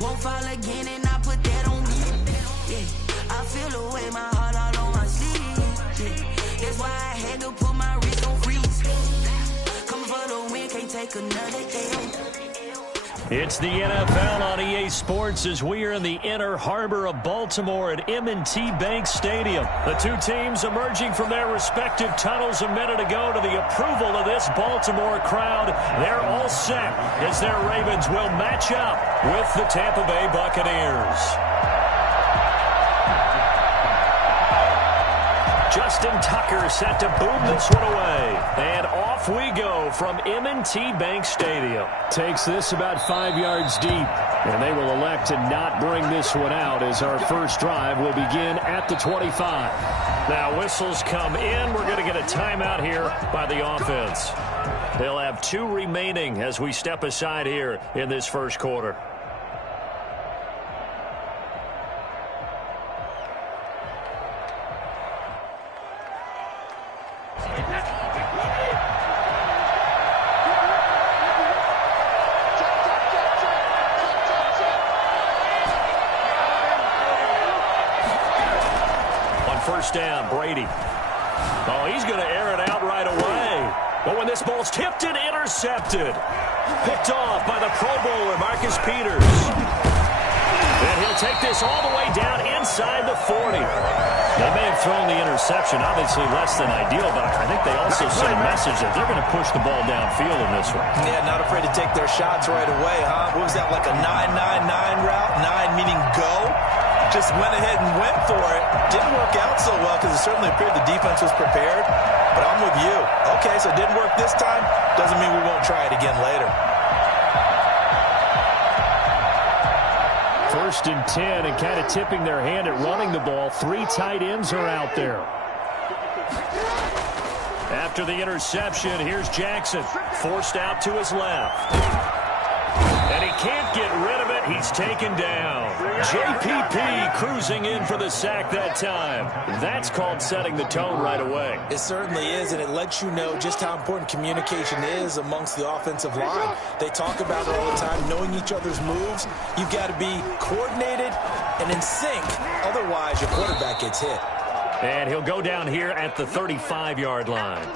Won't fall again, and I put that on me. Yeah, I feel the way, my heart all on my sleeve. Yeah, that's why I had to put my wrist on freeze. Coming for the win, can't take another L. It's the NFL on EA Sports as we are in the inner harbor of Baltimore at M&T Bank Stadium. The two teams emerging from their respective tunnels a minute ago to the approval of this Baltimore crowd. They're all set as their Ravens will match up with the Tampa Bay Buccaneers. Justin Tucker set to boom this one away. And off we go from M&T Bank Stadium. Takes this about 5 yards deep. And they will elect to not bring this one out as our first drive will begin at the 25. Now whistles come in. We're going to get a timeout here by the offense. They'll have 2 remaining as we step aside here in this first quarter. First down, Brady. Oh, he's going to air it out right away. But when this ball's tipped and intercepted, picked off by the Pro Bowler, Marcus Peters. And he'll take this all the way down inside the 40. They may have thrown the interception, obviously less than ideal, but I think they also sent a message that they're going to push the ball downfield in this one. Yeah, not afraid to take their shots right away, huh? What was that, like a 9-9-9 route? 9 meaning go? Just went ahead and went for it. Didn't work out so well because it certainly appeared the defense was prepared. But I'm with you. Okay, so it didn't work this time. Doesn't mean we won't try it again later. First and 10 and kind of tipping their hand at running the ball. 3 tight ends are out there. After the interception, here's Jackson. Forced out to his left. And he can't get rid of it. He's taken down. JPP cruising in for the sack that time. That's called setting the tone right away. It certainly is, and it lets you know just how important communication is amongst the offensive line. They talk about it all the time, knowing each other's moves. You've got to be coordinated and in sync. Otherwise, your quarterback gets hit. And he'll go down here at the 35-yard line.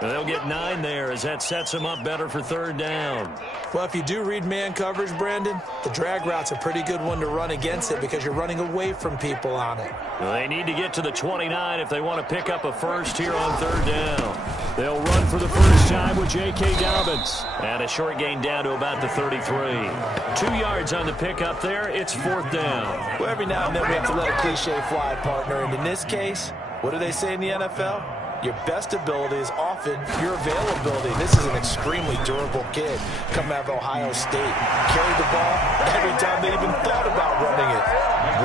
And they'll get 9 there as that sets them up better for third down. Well, if you do read man coverage, Brandon, the drag route's a pretty good one to run against it because you're running away from people on it. Well, they need to get to the 29 if they want to pick up a first here on third down. They'll run for the first time with J.K. Dobbins. And a short gain down to about the 33. 2 yards on the pickup there. It's fourth down. Well, every now and then we have to let a cliche fly, partner. And in this case, what do they say in the NFL? Your best ability is often your availability. This is an extremely durable kid coming out of Ohio State. Carried the ball every time they even thought about running it.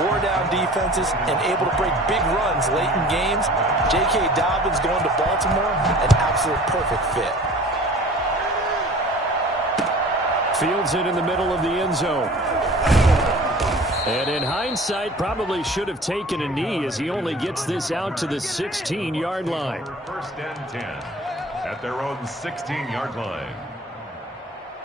Wore down defenses and able to break big runs late in games. J.K. Dobbins going to Baltimore, an absolute perfect fit. Fields it in the middle of the end zone. And in hindsight, probably should have taken a knee as he only gets this out to the 16-yard line. First and 10 at their own 16-yard line.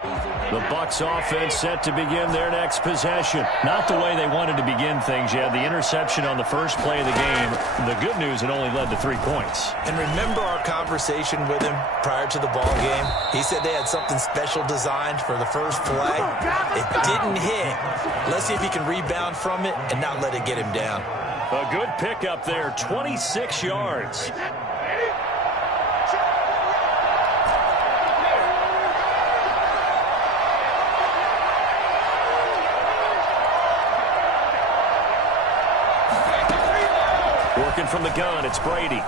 The Bucs offense set to begin their next possession. Not the way they wanted to begin things. You had the interception on the first play of the game. The good news, it only led to 3 points. And remember our conversation with him prior to the ball game? He said they had something special designed for the first play. It didn't hit. Let's see if he can rebound from it and not let it get him down. A good pickup there, 26 yards. Working from the gun, it's Brady.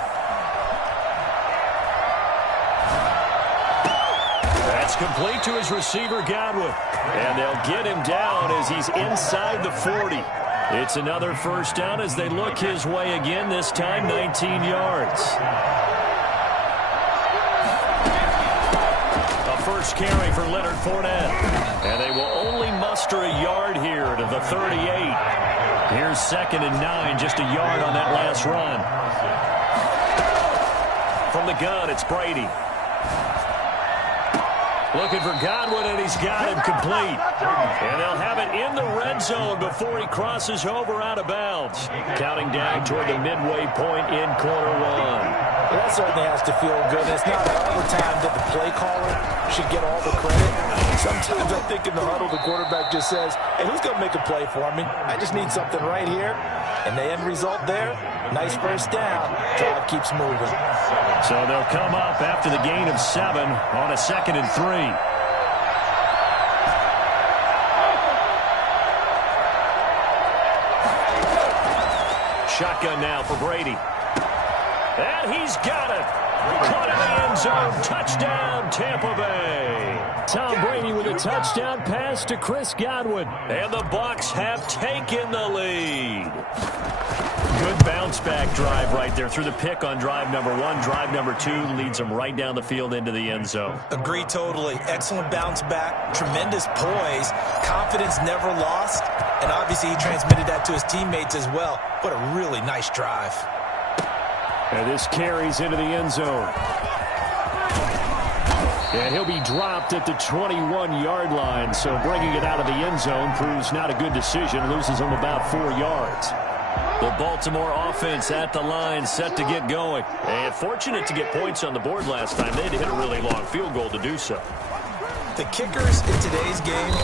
That's complete to his receiver, Godwin. And they'll get him down as he's inside the 40. It's another first down as they look his way again, this time 19 yards. A first carry for Leonard Fournette. And they will only muster a yard here to the 38. Here's 2nd and 9, just a yard on that last run. From the gun, it's Brady. Looking for Godwin, and he's got him complete. And they'll have it in the red zone before he crosses over out of bounds. Counting down toward the midway point in quarter one. Well, that certainly has to feel good. It's not all the time that the play caller should get all the credit. Sometimes I think in the huddle, the quarterback just says, hey, who's going to make a play for me? I just need something right here. And the end result there, nice first down. Drive keeps moving. So they'll come up after the gain of 7 on a 2nd and 3. Shotgun now for Brady. And he's got it. Caught in the end zone. Touchdown, Tampa Bay. Tom Brady with a touchdown pass to Chris Godwin. And the Bucs have taken the lead. Good bounce-back drive right there through the pick on drive number 1. Drive number 2 leads them right down the field into the end zone. Agree totally. Excellent bounce back. Tremendous poise. Confidence never lost. And obviously he transmitted that to his teammates as well. What a really nice drive. And this carries into the end zone. And he'll be dropped at the 21-yard line. So bringing it out of the end zone proves not a good decision. Loses him about 4 yards. The Baltimore offense at the line, set to get going. And fortunate to get points on the board last time. They had to hit a really long field goal to do so. The kickers in today's game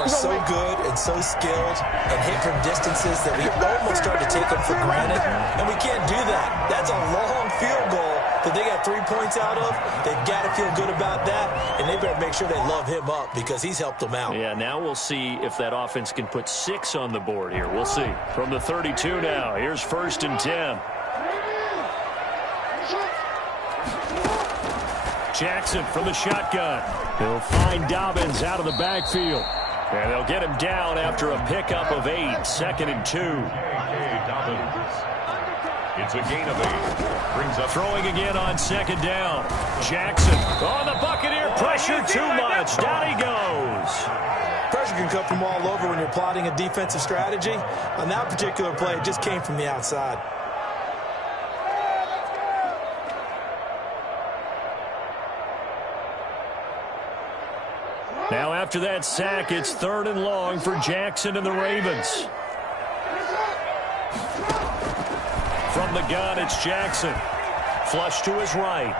are so good and so skilled and hit from distances that we almost start to take them for granted. And we can't do that. That's a long field goal that they got 3 points out of. They've got to feel good about that, and they better make sure they love him up because he's helped them out. Yeah, now we'll see if that offense can put 6 on the board here. We'll see. From the 32 now, here's 1st and 10. Jackson from the shotgun. He'll find Dobbins out of the backfield. And they'll get him down after a pickup of 8. 2nd and 2. It's a gain of 8. Brings up throwing again on 2nd down. Jackson on the Buccaneer. Pressure too much. Down he goes. Pressure can come from all over when you're plotting a defensive strategy. On that particular play, it just came from the outside. Now after that sack, it's 3rd and long for Jackson and the Ravens. From the gun, it's Jackson. Flush to his right.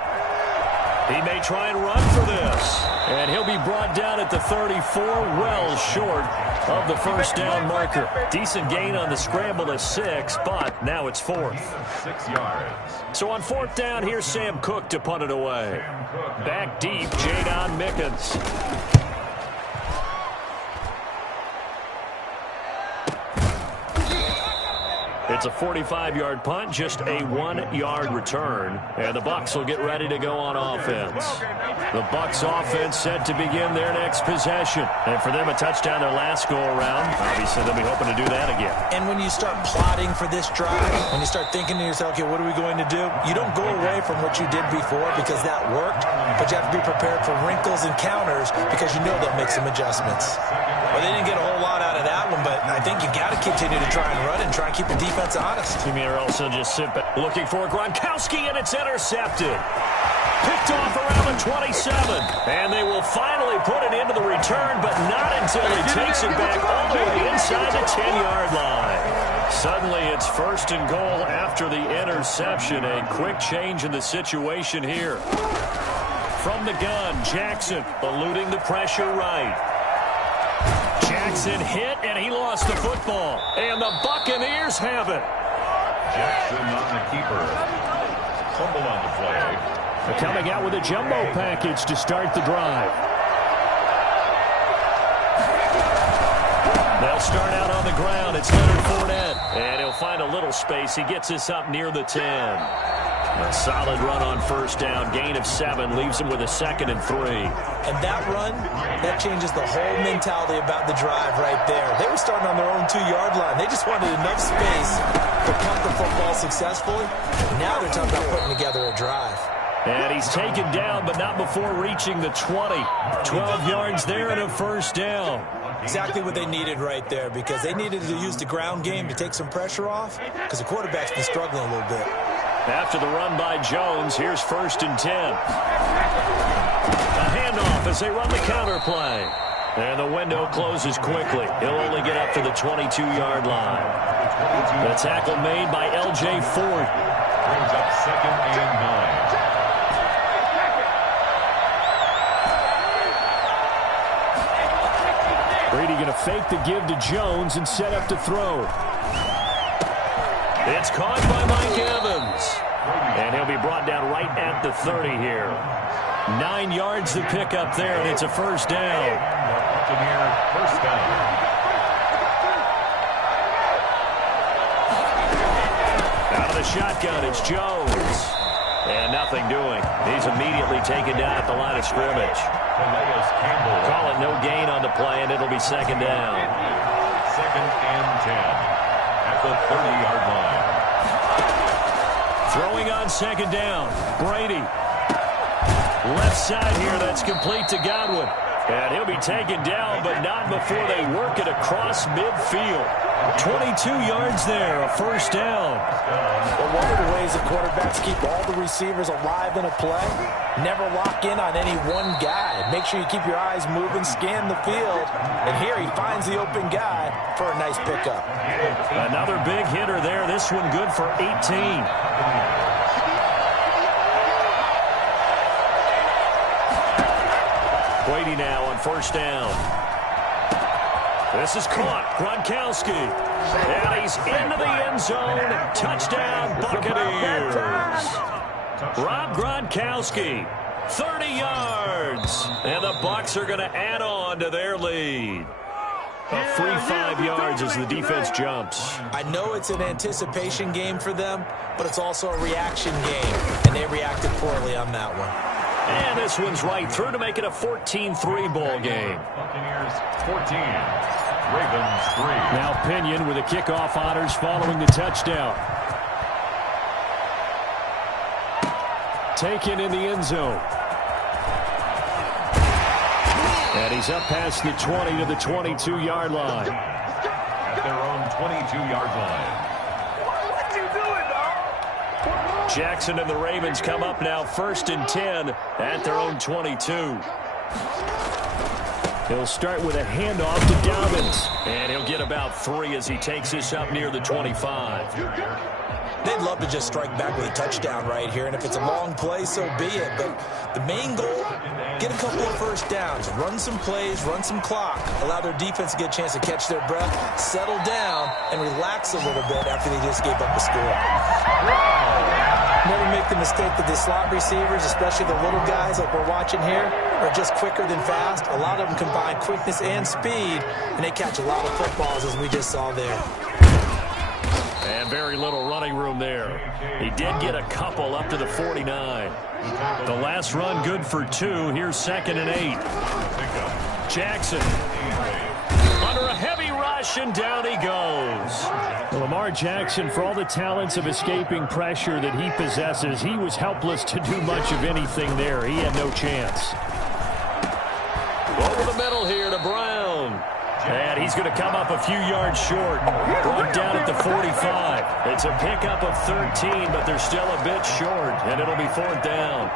He may try and run for this. And he'll be brought down at the 34, well short of the first down marker. Decent gain on the scramble of 6, but now it's 4th. 6 yards. So on 4th down, here's Sam Cook to punt it away. Back deep, Jadon Mickens. It's a 45-yard punt, just a 1-yard return. And the Bucs will get ready to go on offense. The Bucs offense set to begin their next possession. And for them, a touchdown their last go-around. Obviously, they'll be hoping to do that again. And when you start plotting for this drive, when you start thinking to yourself, okay, what are we going to do? You don't go away from what you did before because that worked. But you have to be prepared for wrinkles and counters because you know they'll make some adjustments. Well, they didn't get a whole lot out of that one, but I think you got to continue to try and run and try and keep the defense honest. Jimmy also just sit back looking for Gronkowski, and it's intercepted. Picked off around the 27. And they will finally put it into the return, but not until he takes it back all the way inside the 10-yard line. Suddenly it's 1st and goal after the interception. A quick change in the situation here. From the gun, Jackson eluding the pressure right. Jackson hit, and he lost the football. And the Buccaneers have it. Jackson on the keeper. Fumble on the play. They're coming out with a jumbo package to start the drive. They'll start out on the ground. It's Leonard Fournette. And he'll find a little space. He gets this up near the 10. A solid run on 1st down. Gain of 7 leaves him with a 2nd and 3. And that run, that changes the whole mentality about the drive right there. They were starting on their own 2-yard line. They just wanted enough space to punt the football successfully. Now they're talking about putting together a drive. And he's taken down, but not before reaching the 20. 12 yards there and a 1st down. Exactly what they needed right there because they needed to use the ground game to take some pressure off because the quarterback's been struggling a little bit. After the run by Jones, here's 1st and 10. A handoff as they run the counter play. And the window closes quickly. He'll only get up to the 22-yard line. The tackle made by L.J. Ford. Brings up 2nd and 9. Brady going to fake the give to Jones and set up to throw. It's caught by Mike Evans. And he'll be brought down right at the 30 here. 9 yards to pick up there, and it's a first down. Buccaneer first down. Out of the shotgun, it's Jones. And nothing doing. He's immediately taken down at the line of scrimmage. Call it no gain on the play, and it'll be second down. 2nd and 10 at the 30-yard line. Throwing on second down, Brady. Left side here, that's complete to Godwin. And he'll be taken down, but not before they work it across midfield. 22 yards there, a first down. Well, one of the ways that quarterbacks keep all the receivers alive in a play, never lock in on any one guy. Make sure you keep your eyes moving, scan the field. And here he finds the open guy for a nice pickup. Another big hitter there. This one good for 18. Brady now on first down. This is caught. Gronkowski. And he's into the end zone. Touchdown, Buccaneers. Rob Gronkowski, 30 yards. And the Bucs are going to add on to their lead. A free 5 yards as the defense jumps. I know it's an anticipation game for them, but it's also a reaction game, and they reacted poorly on that one. And this one's right through to make it a 14-3 ball game. Buccaneers 14, Ravens 3. Now Pinion with the kickoff honors following the touchdown. Taken in the end zone. And he's up past the 20 to the 22-yard line. At their own 22-yard line. Jackson and the Ravens come up now 1st and 10 at their own 22. He'll start with a handoff to Dobbins. And he'll get about 3 as he takes this up near the 25. They'd love to just strike back with a touchdown right here, and if it's a long play, so be it. But the main goal, get a couple of first downs, run some plays, run some clock, allow their defense to get a chance to catch their breath, settle down, and relax a little bit after they just gave up the score. Never make the mistake that the slot receivers, especially the little guys like we're watching here, are just quicker than fast. A lot of them combine quickness and speed, and they catch a lot of footballs, as we just saw there. And very little running room there. He did get a couple up to the 49. The last run good for 2. Here's 2nd and 8. Jackson under a heavy rush, and down he goes. Lamar Jackson, for all the talents of escaping pressure that he possesses, he was helpless to do much of anything there. He had no chance. Over the middle here to Brown. And he's going to come up a few yards short. Brought down at the 45. It's a pickup of 13, but they're still a bit short, and it'll be 4th down.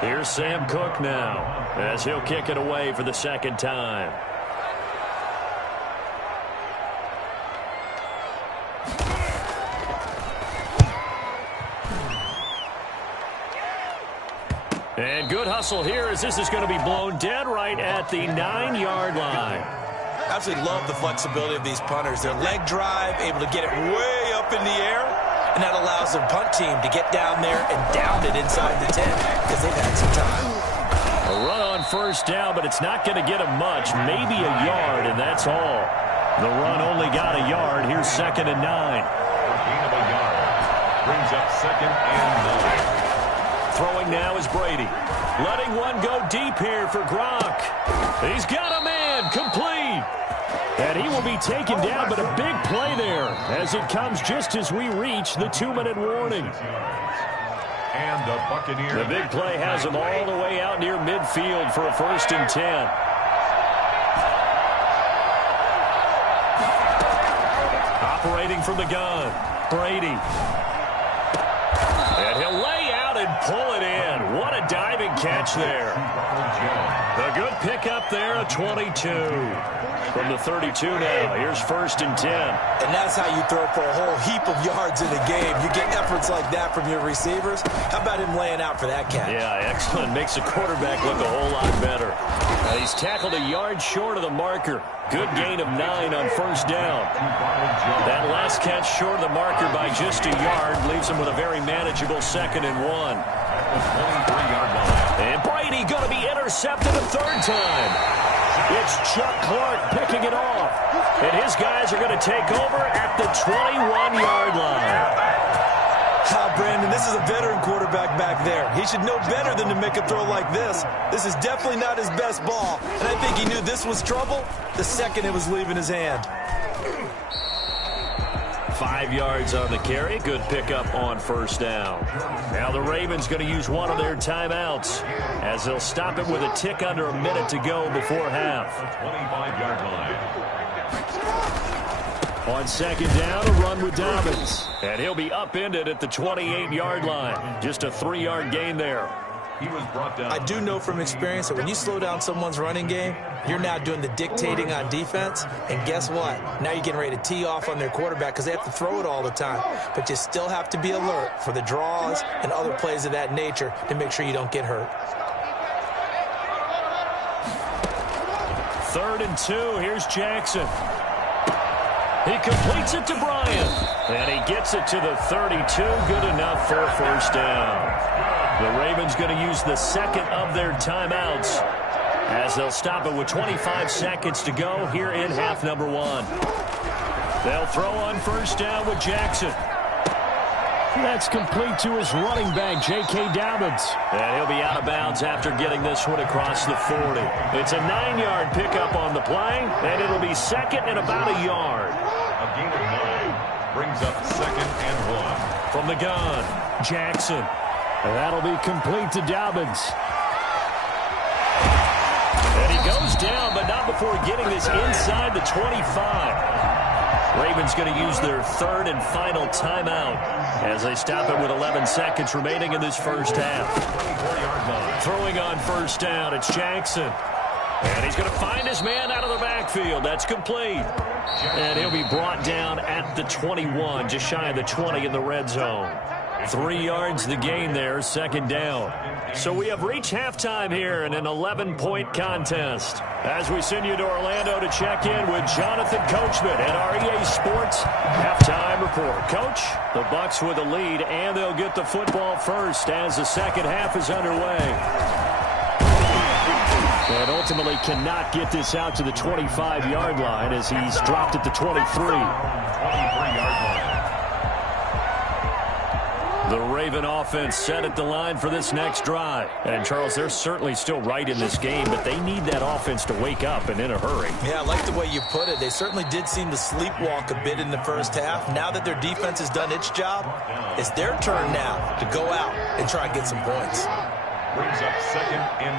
Here's Sam Cook now, as he'll kick it away for the 2nd time. And good hustle here as this is going to be blown dead right at the 9-yard line. Absolutely love the flexibility of these punters. Their leg drive, able to get it way up in the air, and that allows their punt team to get down there and down it inside the 10 because they've had some time. A run on first down, but it's not going to get them much. Maybe a yard, and that's all. The run only got a yard. Here's 2nd and 9. Gain of a yard. Brings up 2nd and 9. Throwing now is Brady. Letting one go deep here for Gronk. He's got a man complete. And he will be taken down, but a big play there as it comes just as we reach the 2-minute warning. And the Buccaneers. The big play has him all the way out near midfield for a 1st and 10. Operating from the gun, Brady. And he'll lay out and pull it in. What a diving catch there. A good pickup there, a 22. From the 32 now, here's 1st and 10. And that's how you throw for a whole heap of yards in a game. You get efforts like that from your receivers. How about him laying out for that catch? Yeah, excellent. Makes the quarterback look a whole lot better. He's tackled a yard short of the marker. Good gain of 9 on 1st down. That last catch short of the marker by just a yard leaves him with a very manageable 2nd and 1. And Brady going to be intercepted a 3rd time. It's Chuck Clark picking it off. And his guys are going to take over at the 21-yard line. Brandon, this is a veteran quarterback back there. He should know better than to make a throw like this. This is definitely not his best ball. And I think he knew this was trouble the second it was leaving his hand. 5 yards on the carry. Good pickup on 1st down. Now the Ravens going to use one of their timeouts as they'll stop it with a tick under a minute to go before half. 25-yard line. On 2nd down, a run with Dobbins. And he'll be upended at the 28-yard line. Just a 3-yard gain there. He was brought down. I do know from experience that when you slow down someone's running game, you're now doing the dictating on defense. And guess what? Now you're getting ready to tee off on their quarterback because they have to throw it all the time. But you still have to be alert for the draws and other plays of that nature to make sure you don't get hurt. 3rd and 2. Here's Jackson. He completes it to Bryant. And he gets it to the 32. Good enough for a 1st down. The Ravens going to use the 2nd of their timeouts as they'll stop it with 25 seconds to go here in half number 1. They'll throw on 1st down with Jackson. That's complete to his running back, J.K. Dobbins. And he'll be out of bounds after getting this one across the 40. It's a 9-yard pickup on the play, and it'll be 2nd and about a yard. A gain of 9 brings up 2nd and 1. From the gun, Jackson. And that'll be complete to Dobbins. And he goes down, but not before getting this inside the 25. Ravens going to use their 3rd and final timeout as they stop it with 11 seconds remaining in this 1st half. Throwing on 1st down, it's Jackson. And he's going to find his man out of the backfield. That's complete. And he'll be brought down at the 21, just shy of the 20 in the red zone. 3 yards the gain there, 2nd down. So we have reached halftime here in an 11-point contest. As we send you to Orlando to check in with Jonathan Coachman at our EA Sports halftime report. Coach, the Bucs with the lead, and they'll get the football first as the 2nd half is underway. And ultimately cannot get this out to the 25-yard line as he's dropped at the 23. 23-yard line. The Raven offense set at the line for this next drive. And, Charles, they're certainly still right in this game, but they need that offense to wake up and in a hurry. Yeah, I like the way you put it. They certainly did seem to sleepwalk a bit in the 1st half. Now that their defense has done its job, it's their turn now to go out and try and get some points. Brings up 2nd and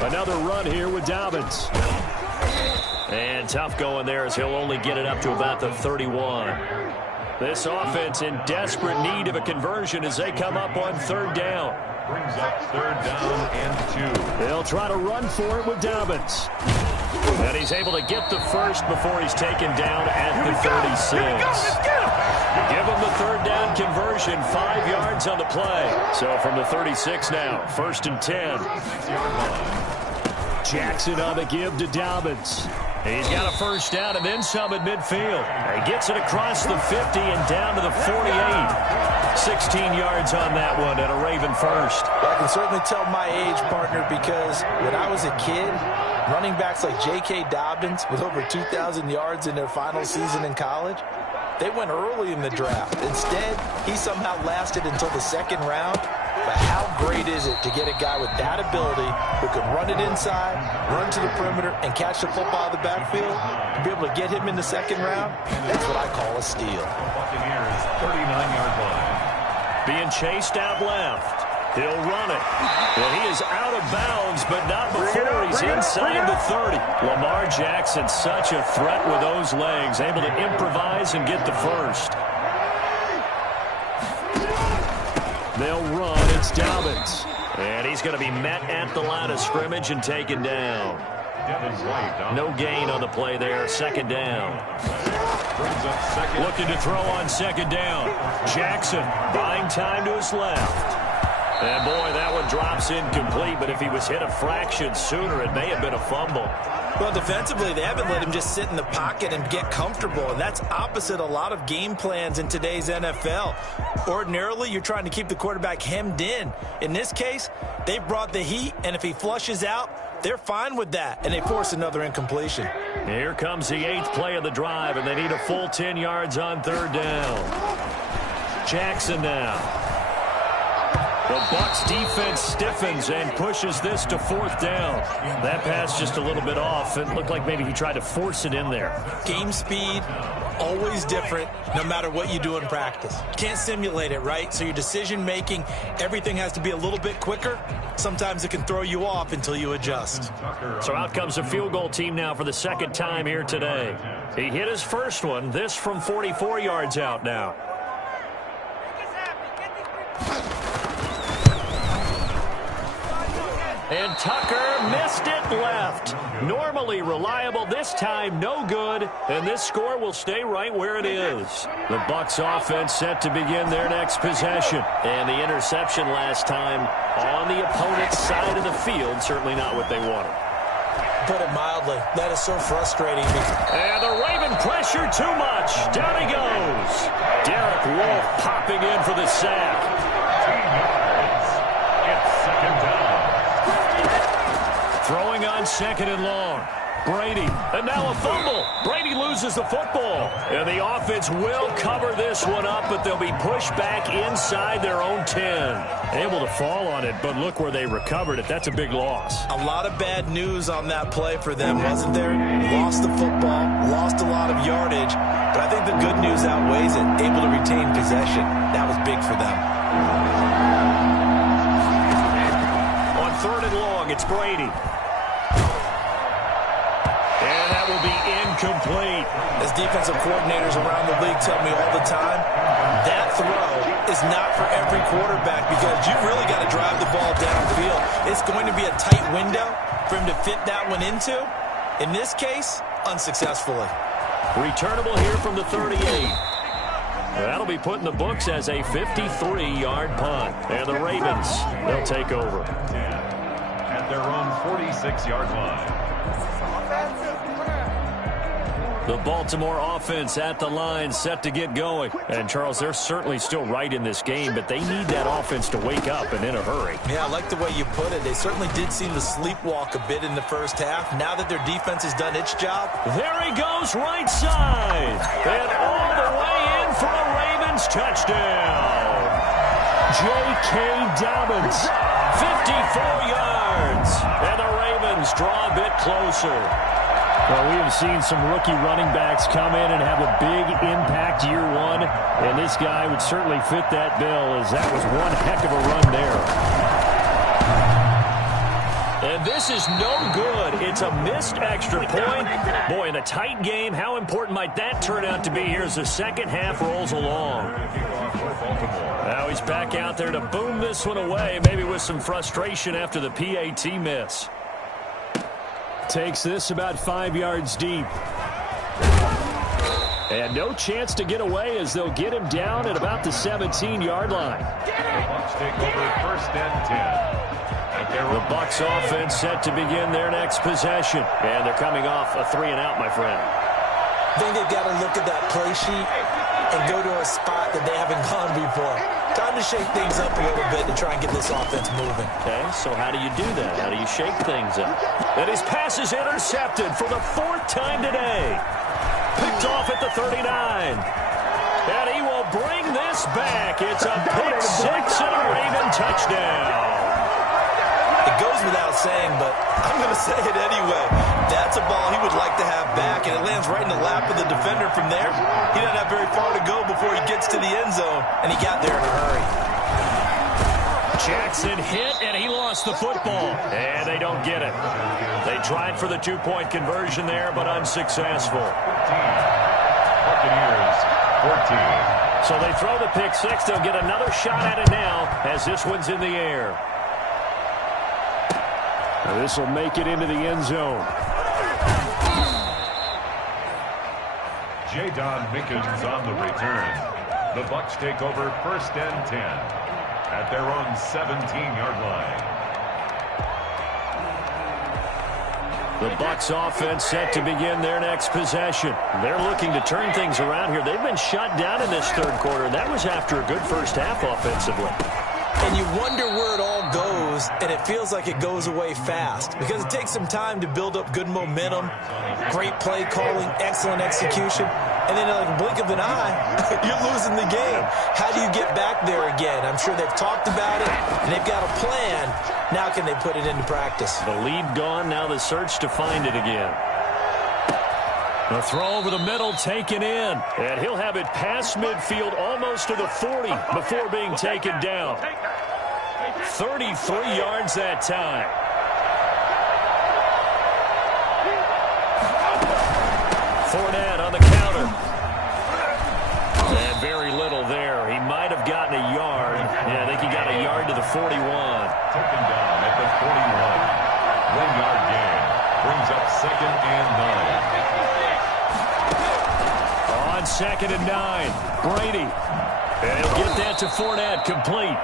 3. Another run here with Dobbins. And tough going there as he'll only get it up to about the 31. This offense in desperate need of a conversion as they come up on 3rd down. Brings up 3rd down and 2. They'll try to run for it with Dobbins. And he's able to get the first before he's taken down at the 36. Give him the 3rd down conversion, 5 yards on the play. So from the 36 now, 1st and 10. Jackson on the give to Dobbins. He's got a 1st down and then some at midfield. He gets it across the 50 and down to the 48. 16 yards on that one and a Raven first. Well, I can certainly tell my age, partner, because when I was a kid, running backs like J.K. Dobbins with over 2,000 yards in their final season in college, they went early in the draft. Instead, he somehow lasted until the 2nd round. But how great is it to get a guy with that ability who can run it inside, run to the perimeter, and catch the football out of the backfield? To be able to get him in the 2nd round, that's what I call a steal. Buccaneers 39-yard line. Being chased out left. He'll run it. And he is out of bounds, but not before he's inside the 30. Lamar Jackson, such a threat with those legs, able to improvise and get the first. They'll run. It's Dobbins. And he's going to be met at the line of scrimmage and taken down. No gain on the play there. Second down. Looking to throw on second down. Jackson buying time to his left. And, boy, that one drops incomplete. But if he was hit a fraction sooner, it may have been a fumble. Well, defensively, they haven't let him just sit in the pocket and get comfortable, and that's opposite a lot of game plans in today's NFL. Ordinarily, you're trying to keep the quarterback hemmed in. In this case, they brought the heat, and if he flushes out, they're fine with that, and they force another incompletion. Here comes the 8th play of the drive, and they need a full 10 yards on third down. Jackson now. The Bucs defense stiffens and pushes this to fourth down. That pass just a little bit off. It looked like maybe he tried to force it in there. Game speed, always different, no matter what you do in practice. You can't simulate it, right? So your decision-making, everything has to be a little bit quicker. Sometimes it can throw you off until you adjust. So out comes a field goal team now for the second time here today. He hit his first one, this from 44 yards out now. And Tucker missed it left. Normally reliable, this time no good. And this score will stay right where it is. The Bucs offense set to begin their next possession. And the interception last time on the opponent's side of the field, certainly not what they wanted. Put it mildly, that is so frustrating. And the Raven pressure too much. Down he goes. Derek Wolfe popping in for the sack. It's second down. Throwing on second and long. Brady, and now a fumble. Brady loses the football. And the offense will cover this one up, but they'll be pushed back inside their own 10. Able to fall on it, but look where they recovered it. That's a big loss. A lot of bad news on that play for them, wasn't there? Lost the football, lost a lot of yardage, but I think the good news outweighs it. Able to retain possession. That was big for them. On third and long, it's Brady. And that will be incomplete. As defensive coordinators around the league tell me all the time, that throw is not for every quarterback because you've really got to drive the ball downfield. It's going to be a tight window for him to fit that one into. In this case, unsuccessfully. Returnable here from the 38. That'll be put in the books as a 53-yard punt. And the Ravens, they'll take over. At their own 46-yard line. The Baltimore offense at the line, set to get going. And, Charles, they're certainly still right in this game, but they need that offense to wake up and in a hurry. Yeah, I like the way you put it. They certainly did seem to sleepwalk a bit in the first half. Now that their defense has done its job. There he goes, right side. And all the way in for a Ravens touchdown. J.K. Dobbins, 54 yards. And the Ravens draw a bit closer. Well, we have seen some rookie running backs come in and have a big impact year one, and this guy would certainly fit that bill, as that was one heck of a run there. And this is no good. It's a missed extra point. Boy, in a tight game, how important might that turn out to be here as the second half rolls along? Now he's back out there to boom this one away, maybe with some frustration after the PAT miss. Takes this about 5 yards deep. And no chance to get away as they'll get him down at about the 17-yard line. The Bucs take over first and 10. The Bucs offense set to begin their next possession. And they're coming off a 3-and-out, my friend. I think they've got to look at that play sheet and go to a spot that they haven't gone before. Time to shake things up a little bit to try and get this offense moving. Okay, so how do you do that? How do you shake things up? And his pass is intercepted for the 4th time today. Picked off at the 39. And he will bring this back. It's a pick six and a Raven touchdown. It goes without saying, but I'm going to say it anyway. That's a ball he would like to have back, and it lands right in the lap of the defender from there. He doesn't have very far to go before he gets to the end zone, and he got there in a hurry. Jackson hit, and he lost the football. And they don't get it. They tried for the 2-point conversion there, but unsuccessful. Buccaneers, 14. So they throw the pick six. They'll get another shot at it now as this one's in the air. This will make it into the end zone. J-Don Mickens on the return. The Bucs take over 1st and 10 at their own 17-yard line. The Bucs offense set to begin their next possession. They're looking to turn things around here. They've been shut down in this third quarter. That was after a good first half offensively. And you wonder where it all goes, and it feels like it goes away fast because it takes some time to build up good momentum, great play calling, excellent execution, and then in a blink of an eye, you're losing the game. How do you get back there again? I'm sure they've talked about it, and they've got a plan. Now can they put it into practice? The lead gone, now the search to find it again. The throw over the middle taken in, and he'll have it past midfield almost to the 40 before being taken down. 33 yards that time. Fournette on the counter. And very little there. He might have gotten a yard. Yeah, I think he got a yard to the 41. Taken down at the 41. 1-yard gain. Brings up 2nd and 9. On 2nd and 9. Brady. And he'll get that to Fournette, complete.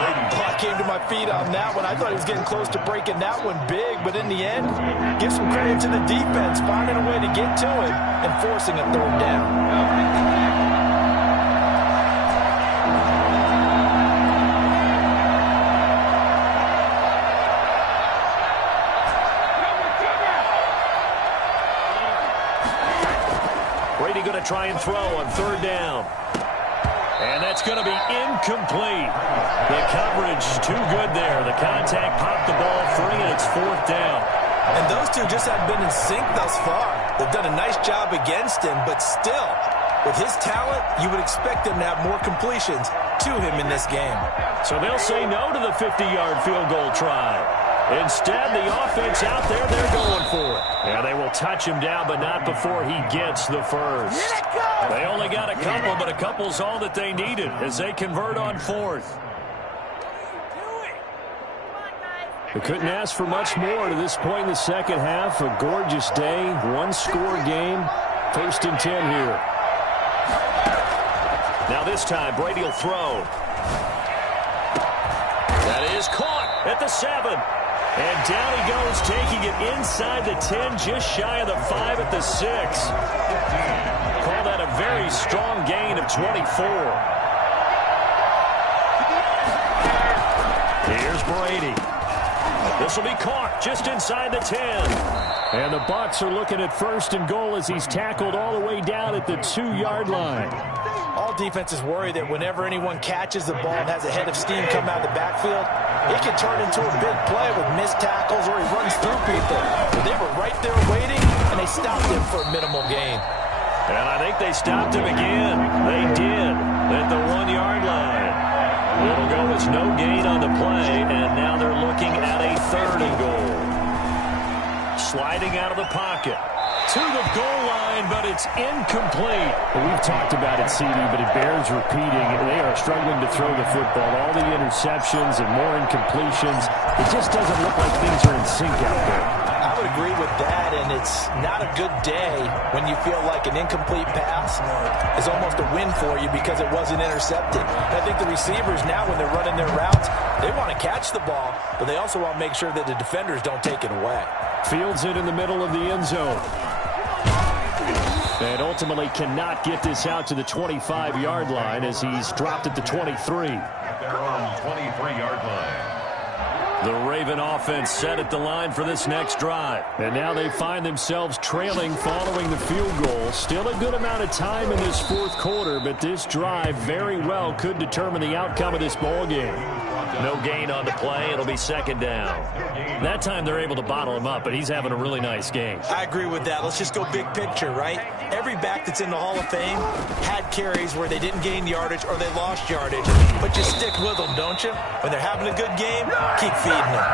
I came to my feet on that one. I thought he was getting close to breaking that one big, but in the end, give some credit to the defense, finding a way to get to it and forcing a 3rd down. Brady going to try and throw on 3rd down. And that's going to be incomplete. The coverage too good there. The contact popped the ball free, and it's 4th down. And those two just haven't been in sync thus far. They've done a nice job against him, but still, with his talent, you would expect him to have more completions to him in this game. So they'll say no to the 50-yard field goal try. Instead, the offense out there, they're going for it. Yeah, they will touch him down, but not before he gets the first. They only got a couple, but a couple's all that they needed as they convert on 4th. They couldn't ask for much more to this point in the second half. A gorgeous day, one-score game. 1st and 10 here. Now this time, Brady will throw. That is caught at the 7. And down he goes, taking it inside the 10, just shy of the 5 at the 6. Call that a very strong gain of 24. Here's Brady. This will be caught just inside the 10. And the Bucs are looking at 1st and goal as he's tackled all the way down at the 2-yard line. All defenses worry that whenever anyone catches the ball and has a head of steam come out of the backfield, it can turn into a big play with missed tackles or he runs through people. But they were right there waiting, and they stopped him for a minimal gain. And I think they stopped him again. They did at the 1-yard line. It'll go as no gain on the play, and now they're looking at a 3rd and goal. Sliding out of the pocket to the goal line, but it's incomplete. Well, we've talked about it, CD, but it bears repeating. They are struggling to throw the football. All the interceptions and more incompletions. It just doesn't look like things are in sync out there. I would agree with that, and it's not a good day when you feel like an incomplete pass is almost a win for you because it wasn't intercepted. And I think the receivers now, when they're running their routes, they want to catch the ball, but they also want to make sure that the defenders don't take it away. Fields it in the middle of the end zone. And ultimately cannot get this out to the 25-yard line as he's dropped at the 23. At their own 23-yard line. The Raven offense set at the line for this next drive. And now they find themselves trailing following the field goal. Still a good amount of time in this 4th quarter, but this drive very well could determine the outcome of this ball game. No gain on the play. It'll be second down. That time they're able to bottle him up, but he's having a really nice game. I agree with that. Let's just go big picture, right? Every back that's in the Hall of Fame had carries where they didn't gain yardage or they lost yardage. But you stick with them, don't you? When they're having a good game, keep feeding them.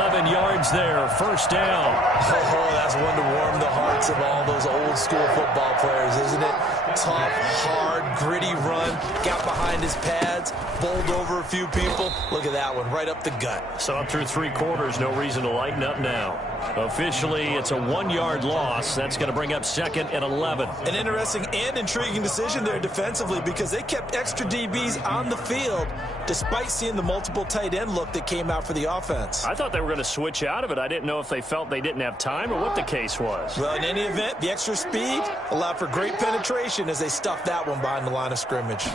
11 yards there, first down. Oh, that's one to warm the hearts of all those old school football players, isn't it? Tough, hard, gritty run, got behind his pads, bowled over a few people. Look at that one, right up the gut. So up through 3 quarters, no reason to lighten up now. Officially, it's a 1-yard loss. That's going to bring up second and 11. An interesting and intriguing decision there defensively because they kept extra DBs on the field despite seeing the multiple tight end look that came out for the offense. I thought they were going to switch out of it. I didn't know if they felt they didn't have time or what the case was. Well, in any event, the extra speed allowed for great penetration as they stuffed that one behind the line of scrimmage.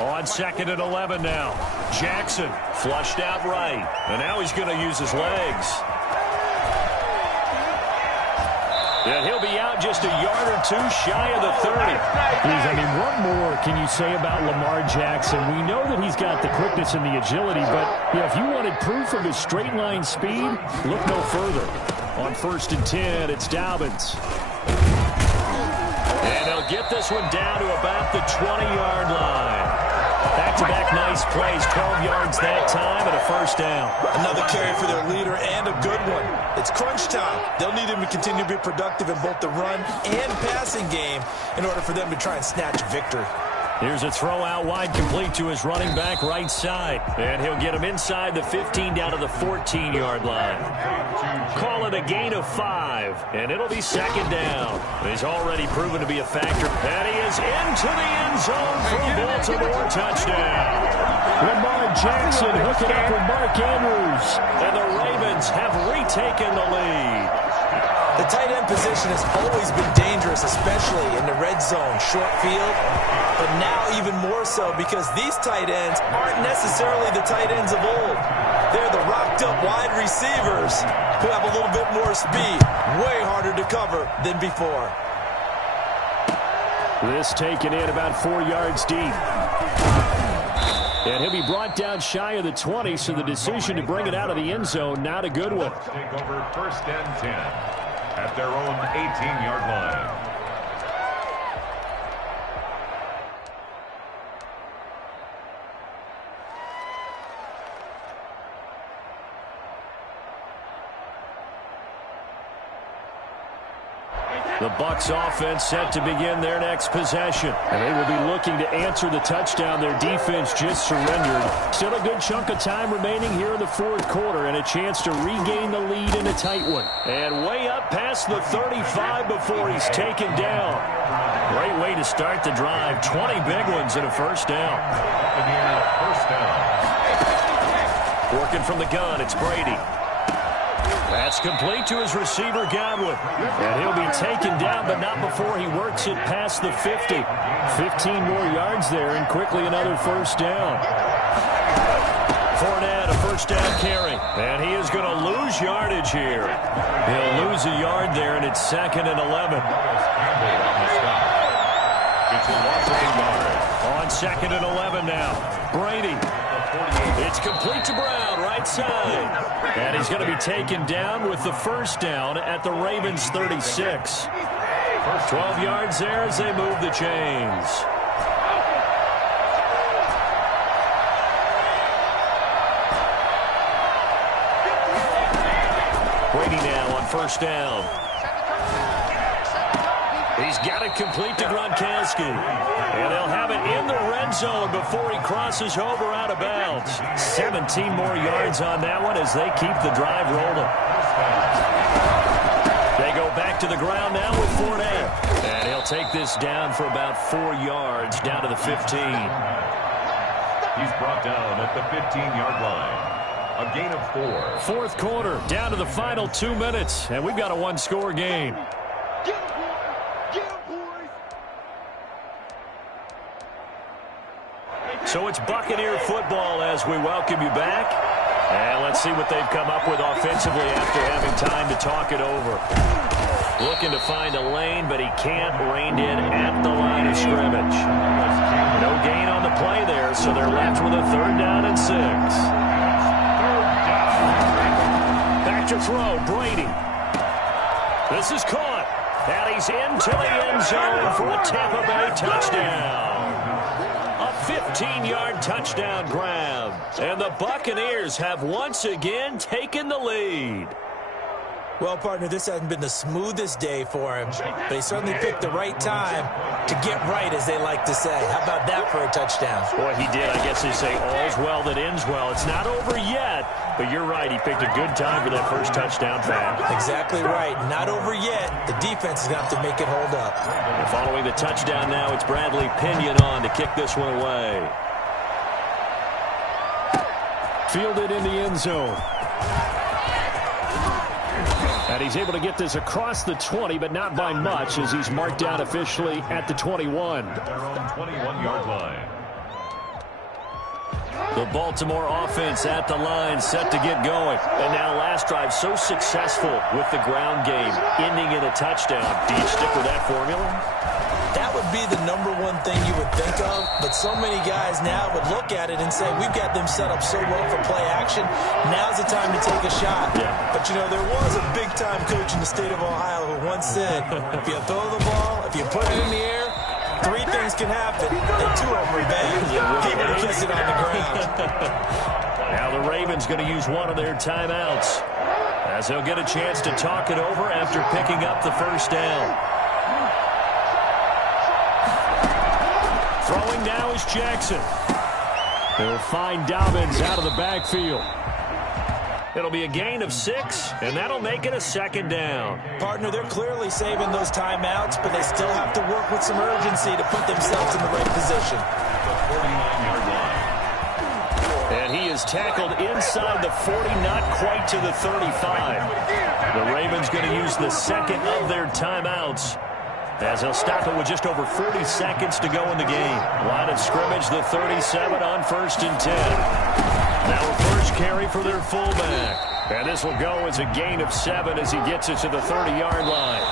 On second and 11 now. Jackson flushed out right. And now he's going to use his legs. And he'll be out just a yard or 2 shy of the 30. I mean, what more can you say about Lamar Jackson? We know that he's got the quickness and the agility, but if you wanted proof of his straight line speed, look no further. On first and 10, it's Dobbins. And they'll get this one down to about the 20-yard line. Back-to-back nice plays, 12 yards that time, and a first down. Another carry for their leader and a good one. It's crunch time. They'll need him to continue to be productive in both the run and passing game in order for them to try and snatch a victory. Here's a throw out wide, complete to his running back right side. And he'll get him inside the 15 down to the 14-yard line. Call it a gain of 5, and it'll be second down. He's already proven to be a factor. And he is into the end zone for a Baltimore touchdown. Lamar Jackson hooking up with Mark Andrews. And the Ravens have retaken the lead. The tight end position has always been dangerous, especially in the red zone, short field, but now even more so because these tight ends aren't necessarily the tight ends of old. They're the rocked-up wide receivers who have a little bit more speed, way harder to cover than before. This taken in about 4 yards deep. And he'll be brought down shy of the 20, so the decision to bring it out of the end zone, not a good one. Take over first and 10 at their own 18-yard line. The Bucs offense set to begin their next possession. And they will be looking to answer the touchdown their defense just surrendered. Still a good chunk of time remaining here in the 4th quarter and a chance to regain the lead in a tight one. And way up past the 35 before he's taken down. Great way to start the drive. 20 big ones and a first down. First down. Working from the gun, it's Brady. That's complete to his receiver, Godwin. And he'll be taken down, but not before he works it past the 50. 15 more yards there, and quickly another first down. Fournette, a first down carry. And he is going to lose yardage here. He'll lose a yard there, and it's second and 11. It's a loss of 8 yards. On second and 11 now. Brady. It's complete to Brown, right side. And he's going to be taken down with the first down at the Ravens 36. 12 yards there as they move the chains. Brady now on first down. He's got it complete to Gronkowski. And they'll have it in the red zone before he crosses over out of bounds. 17 more yards on that one as they keep the drive rolling. They go back to the ground now with Fournette. And he'll take this down for about 4 yards down to the 15. He's brought down at the 15-yard line. A gain of 4. 4th quarter, down to the final 2 minutes. And we've got a one-score game. So it's Buccaneer football as we welcome you back. And let's see what they've come up with offensively after having time to talk it over. Looking to find a lane, but he can't. Reined in at the line of scrimmage. No gain on the play there, so they're left with a 3rd down and 6. Back to throw, Brady. This is caught, and he's into the end zone for a Tampa Bay touchdown. A 15-yard touchdown grab, and the Buccaneers have once again taken the lead. Well, partner, this hasn't been the smoothest day for him, but he certainly picked the right time to get right, as they like to say. How about that for a touchdown? Boy, he did. I guess they say all's well that ends well. It's not over yet, but you're right. He picked a good time for that first touchdown pass. Exactly right. Not over yet. The defense is going to have to make it hold up. And following the touchdown now, it's Bradley Pinion on to kick this one away. Fielded in the end zone. And he's able to get this across the 20, but not by much, as he's marked down officially at the 21. At their own 21-yard line. The Baltimore offense at the line, set to get going. And now last drive so successful with the ground game, ending in a touchdown. Do you stick with that formula? That would be the number one thing you would think of, but so many guys now would look at it and say, we've got them set up so well for play action, now's the time to take a shot. Yeah. But, you know, there was a big-time coach in the state of Ohio who once said, if you throw the ball, if you put it in the air, 3 things can happen, and 2 of them are bad. People kiss it on the ground. Now the Ravens going to use one of their timeouts, as they'll get a chance to talk it over after picking up the first down. Throwing now is Jackson. He'll find Dobbins out of the backfield. It'll be a gain of 6, and that'll make it a 2nd down. Partner, they're clearly saving those timeouts, but they still have to work with some urgency to put themselves in the right position. The 49-yard line. And he is tackled inside the 40, not quite to the 35. The Ravens going to use the 2nd of their timeouts, as they'll stop it with just over 40 seconds to go in the game. Line of scrimmage, the 37 on 1st and 10. Now a first carry for their fullback. And this will go as a gain of 7 as he gets it to the 30-yard line.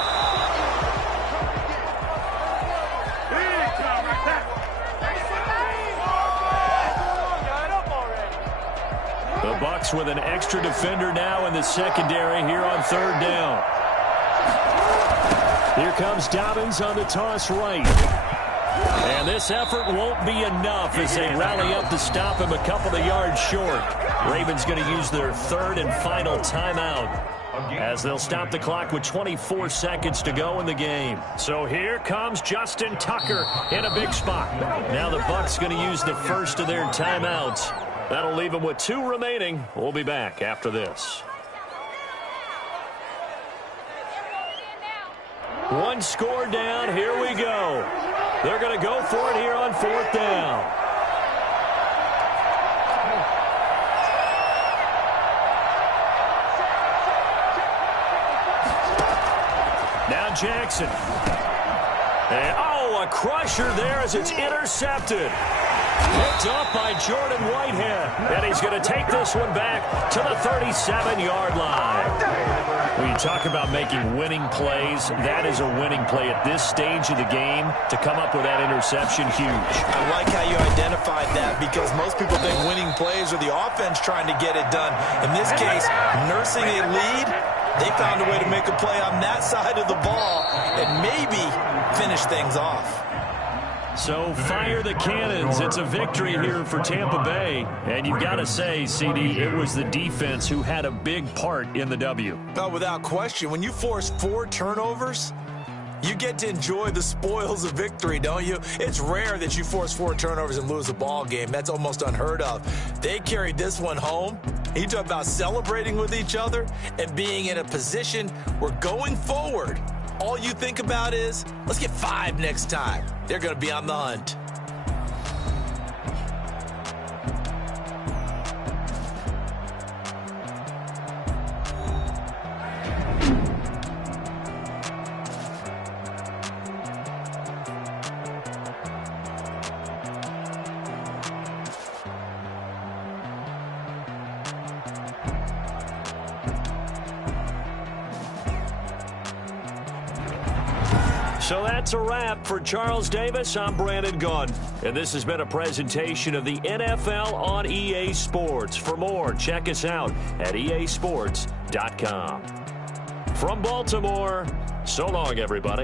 The Bucs with an extra defender now in the secondary here on 3rd down. Here comes Dobbins on the toss right. And this effort won't be enough as they rally up to stop him a couple of yards short. Ravens going to use their 3rd and final timeout, as they'll stop the clock with 24 seconds to go in the game. So here comes Justin Tucker in a big spot. Now the Bucs going to use the first of their timeouts. That'll leave them with 2 remaining. We'll be back after this. One score down. Here we go. They're going to go for it here on 4th down. Now Jackson. And, a crusher there as it's intercepted. Picked up by Jordan Whitehead. And he's going to take this one back to the 37-yard line. When you talk about making winning plays, that is a winning play at this stage of the game. To come up with that interception, huge. I like how you identified that, because most people think winning plays are the offense trying to get it done. In this case, nursing a lead, they found a way to make a play on that side of the ball and maybe finish things off. So fire the cannons. It's a victory here for Tampa Bay. And you've got to say, CD, it was the defense who had a big part in the W. No, without question. When you force 4 turnovers, you get to enjoy the spoils of victory, don't you? It's rare that you force 4 turnovers and lose a ball game. That's almost unheard of. They carried this one home. You talk about celebrating with each other and being in a position where going forward, all you think about is, let's get 5 next time. They're going to be on the hunt. So that's a wrap. For Charles Davis, I'm Brandon Gunn. And this has been a presentation of the NFL on EA Sports. For more, check us out at easports.com. From Baltimore, so long, everybody.